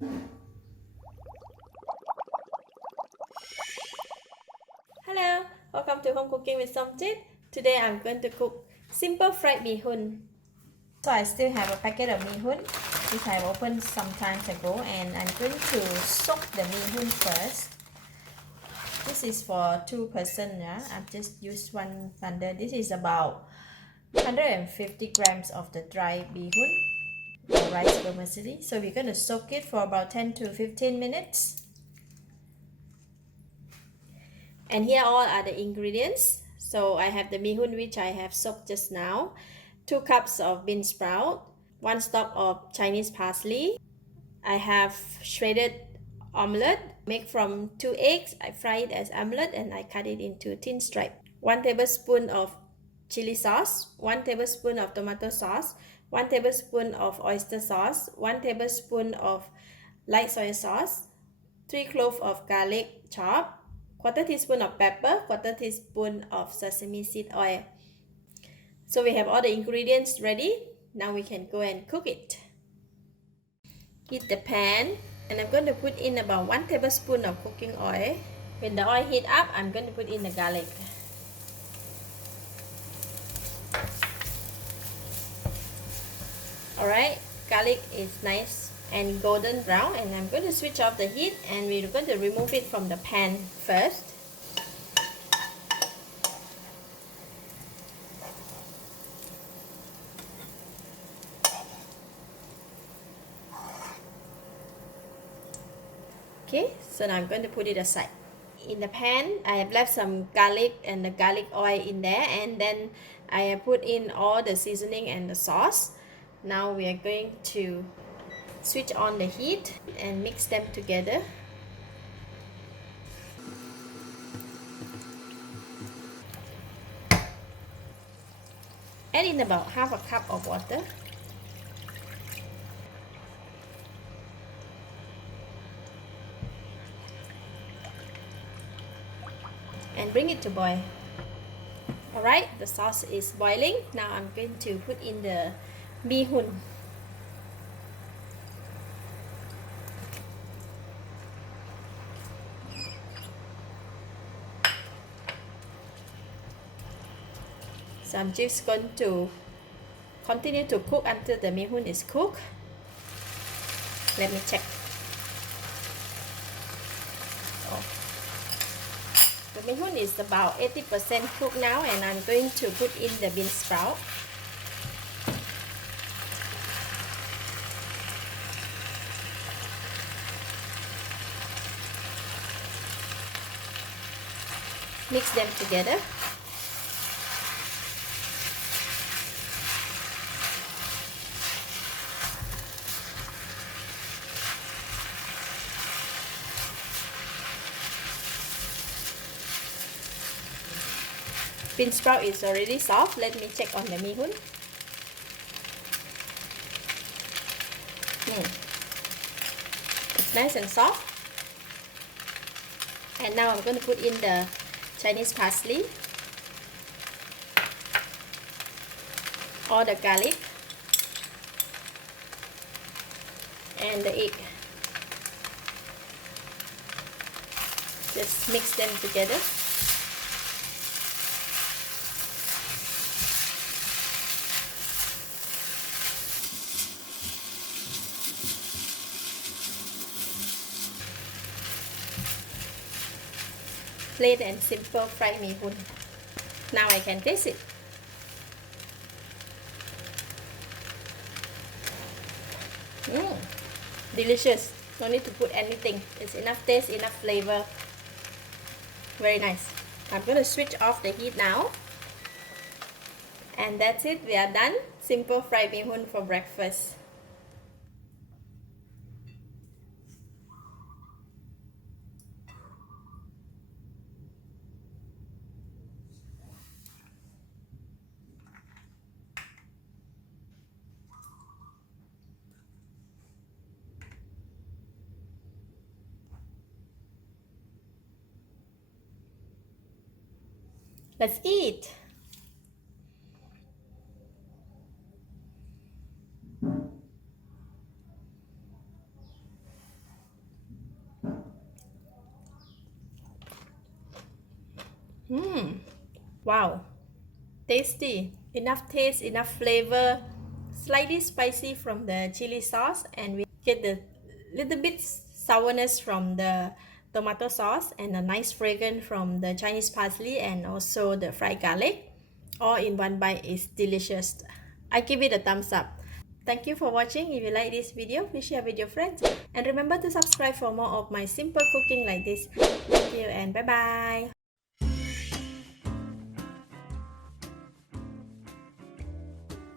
Hello, welcome to Home Cooking with Something. Today I'm going to cook simple fried bihun. So I still have a packet of bihun which I opened some time ago, and I'm going to soak the bihun first. This is for 2 person. Yeah, I've just used one thunder. This is about 150 grams of the dry bihun or rice vermicelli. So we're going to soak it for about 10 to 15 minutes. And here all are the ingredients. So I have the bihun which I have soaked just now, 2 cups of bean sprout, 1 stalk of Chinese parsley. I have shredded omelet made from 2 eggs. I fry it as omelet and I cut it into thin strips. 1 tablespoon of chili sauce, 1 tablespoon of tomato sauce, 1 tablespoon of oyster sauce, 1 tablespoon of light soy sauce, 3 cloves of garlic chopped, 1/4 teaspoon of pepper, 1/4 teaspoon of sesame seed oil. So we have all the ingredients ready. Now we can go and cook it. Heat the pan, and I'm going to put in about 1 tablespoon of cooking oil. When the oil heat up, I'm going to put in the garlic. Alright, garlic is nice and golden brown, and I'm going to switch off the heat and we're going to remove it from the pan first. Okay, so now I'm going to put it aside. In the pan, I have left some garlic and the garlic oil in there, and then I have put in all the seasoning and the sauce. Now we are going to switch on the heat and mix them together. Add in about half a cup of water. And bring it to boil. Alright, the sauce is boiling. Now I'm going to put in the bihun. So I'm just going to continue to cook until the bihun is cooked. Let me check. The bihun is about 80% cooked now, and I'm going to put in the bean sprout. Mix them together. Bean sprout is already soft. Let me check on the bihun. It's nice and soft. And now I'm going to put in the Chinese parsley, all the garlic, and the egg. Just mix them together. Plain and simple fried bihun. Now I can taste it. Delicious. No need to put anything. It's enough taste, enough flavor. Very nice. I'm going to switch off the heat now. And that's it. We are done. Simple fried bihun for breakfast. Let's eat. Wow, tasty. Enough taste, enough flavor. Slightly spicy from the chili sauce, and we get the little bit sourness from the tomato sauce and a nice fragrance from the Chinese parsley and also the fried garlic. All in one bite is delicious. I give it a thumbs up. Thank you for watching. If you like this video, please share with your friends. And remember to subscribe for more of my simple cooking like this. Thank you and bye bye.